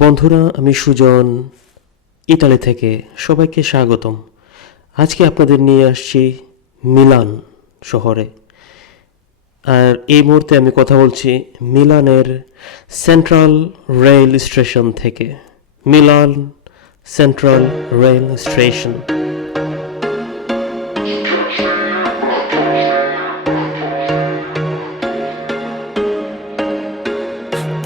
বন্ধুরা, আমি সুজন ইতালি থেকে সবাইকে স্বাগতম। আজকে আপনাদের নিয়ে আসছি মিলান শহরে। আর এই মুহূর্তে আমি কথা বলছি মিলানের সেন্ট্রাল রেল স্টেশন থেকে। Milan central rail station.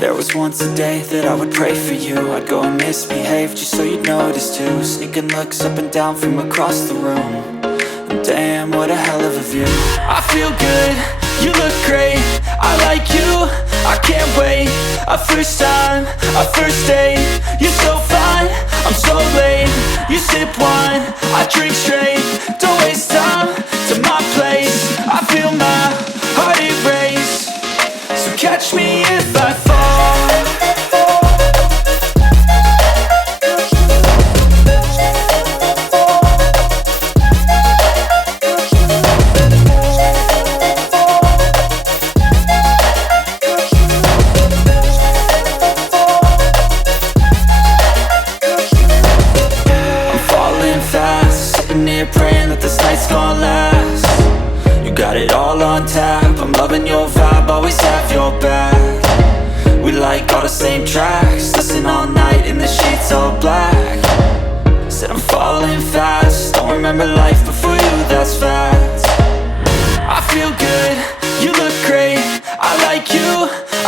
There was once a day that I would pray for you. I'd go and misbehave just so you'd notice too. Sneaking looks up and down from across the room. And damn, what a hell of a view. I feel good, you look great, I like you, I can't wait. A first time, a first date, you're so fine, I'm so late. You sip wine, I drink straight. Don't waste time to my place. I feel my heart erase. So catch me if I fall. I'm falling fast, sitting here praying that this night's gonna last. You got it all on tap, I'm loving your vibe, always have your back. We like all the same tracks, listen all night in the sheets all black. Said I'm falling fast, don't remember life before you, that's fact. I feel good, you look great, I like you,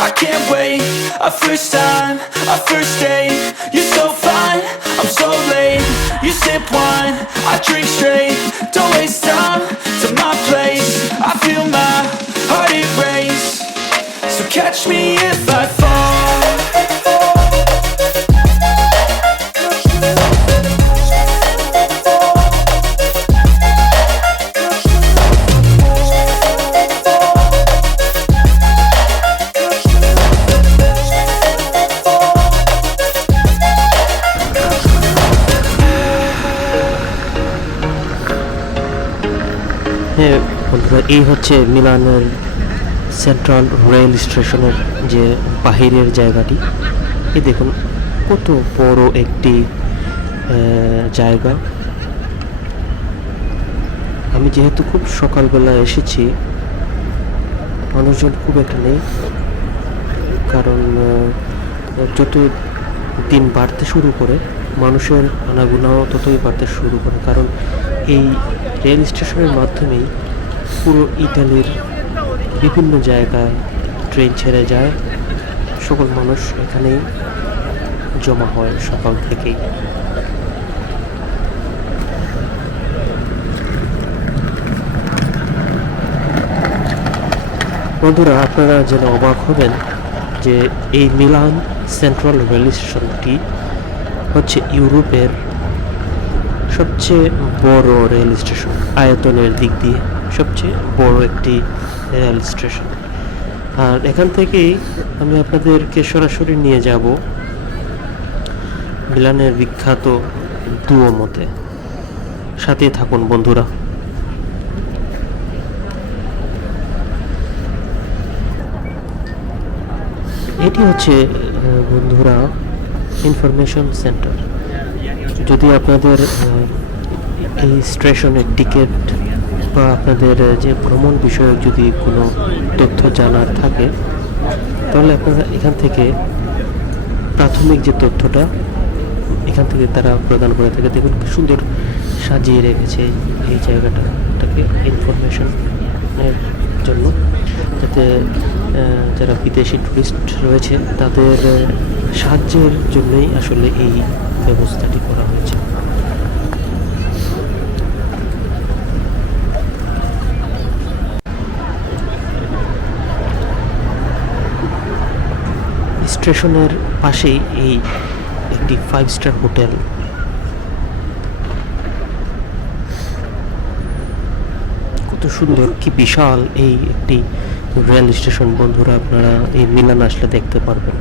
I can't wait. A first time, a first date, you're so fine, I'm so late. You sip wine, I drink straight. Don't waste time to my place. I feel my heart erase. So catch me if I fall. হ্যাঁ বন্ধুরা, এই হচ্ছে মিলানের central rail স্টেশনের যে বাহিরের জায়গাটি। এই দেখুন কত বড় একটি জায়গা। আমি যেহেতু খুব সকালবেলা এসেছি, মানুষজন খুব একটা নেই, কারণ যত দিন বাড়তে শুরু করে মানুষের আনাগোনাও ততই বাড়তে শুরু করে। কারণ এই রেল স্টেশনের মাধ্যমেই পুরো ইতালির বিভিন্ন জায়গায় ট্রেন ছেড়ে যায়। সকল মানুষ এখানেই জমা হয় সকাল থেকেই। বন্ধুরা, আপনারা যেন অবাক হবেন যে এই মিলান সেন্ট্রাল রেল স্টেশনটি হচ্ছে ইউরোপের সবচেয়ে বড় রেল স্টেশন। আয়তনের দিক দিয়ে সবচেয়ে বড় একটি রেল স্টেশন। আর এখান থেকেই আমি আপনাদেরকে সরাসরি নিয়ে যাব মিলানের বিখ্যাত দুওমোতে। সাথে থাকুন বন্ধুরা। এটি হচ্ছে বন্ধুরা ইনফরমেশন সেন্টার। যদি আপনাদের এই স্টেশনের টিকিট বা আপনাদের যে ভ্রমণ বিষয়ক যদি কোনো তথ্য জানার থাকে, তাহলে আপনারা এখান থেকে প্রাথমিক যে তথ্যটা এখান থেকে তারা প্রদান করে থাকে। দেখুন কি সুন্দর সাজিয়ে রেখেছে এই জায়গাটাকে ইনফরমেশনের জন্য, যাতে যারা বিদেশি টুরিস্ট রয়েছে তাদের সাহায্যের জন্যই আসলে এই ব্যবস্থাটি করা হয়েছে। স্টেশনের পাশেই এই একটি 5 স্টার হোটেল। কত সুন্দর, কি বিশাল এই একটি রেল স্টেশন বন্ধুরা, আপনারা এই মিলান আসলে দেখতে পারবেন।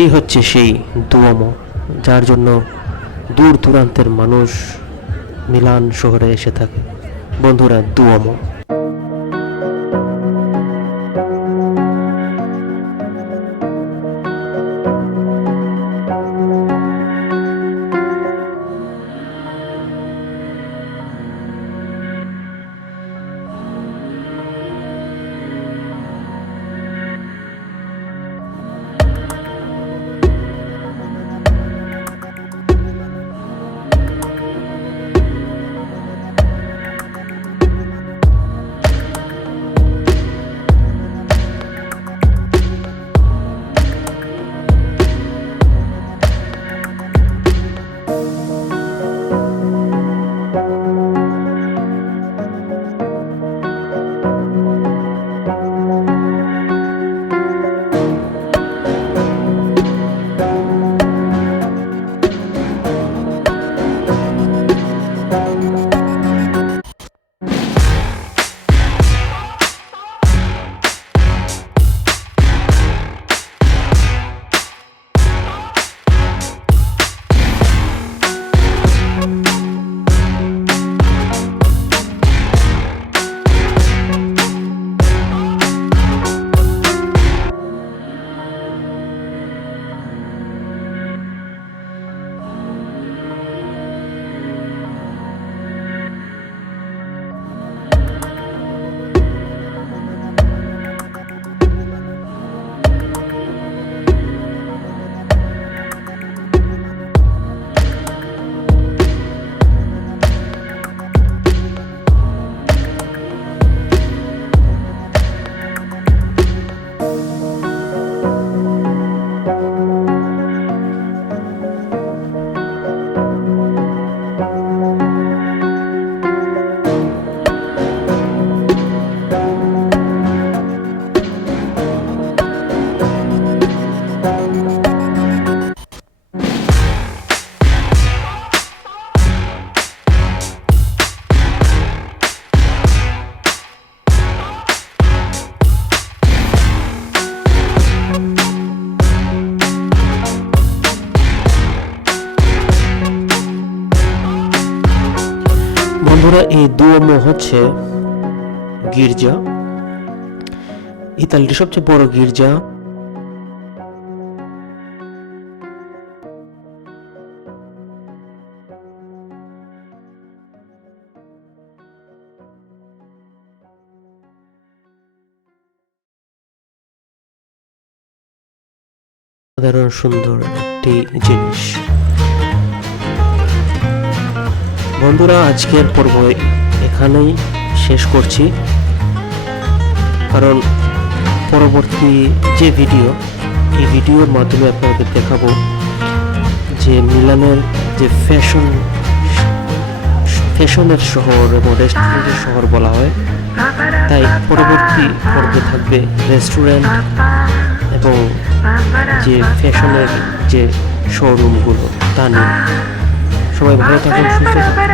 এই হচ্ছে সেই দুওমো, যার জন্য দূর দূরান্তের মানুষ মিলান শহরে এসে থাকে। বন্ধুরা, দুওমো। বন্ধুরা, এই দুওমো হচ্ছে গির্জা, ইতালির সবচেয়ে বড় গির্জা। সাধারণ সুন্দর একটি জিনিস। বন্ধুরা, আজকের পর্ব এখানেই শেষ করছি, কারণ পরবর্তী যে ভিডিও, এই ভিডিওর মাধ্যমে আপনাদের দেখাবো যে মিলানের যে ফ্যাশনের শহর এবং রেস্টুরেন্টের শহর বলা হয়, তাই পরবর্তী পর্বে থাকবে রেস্টুরেন্ট এবং যে ফ্যাশনের যে শোরুমগুলো তা নিয়ে। সবাই ভালো থাকুন, সুস্থ থাকুন।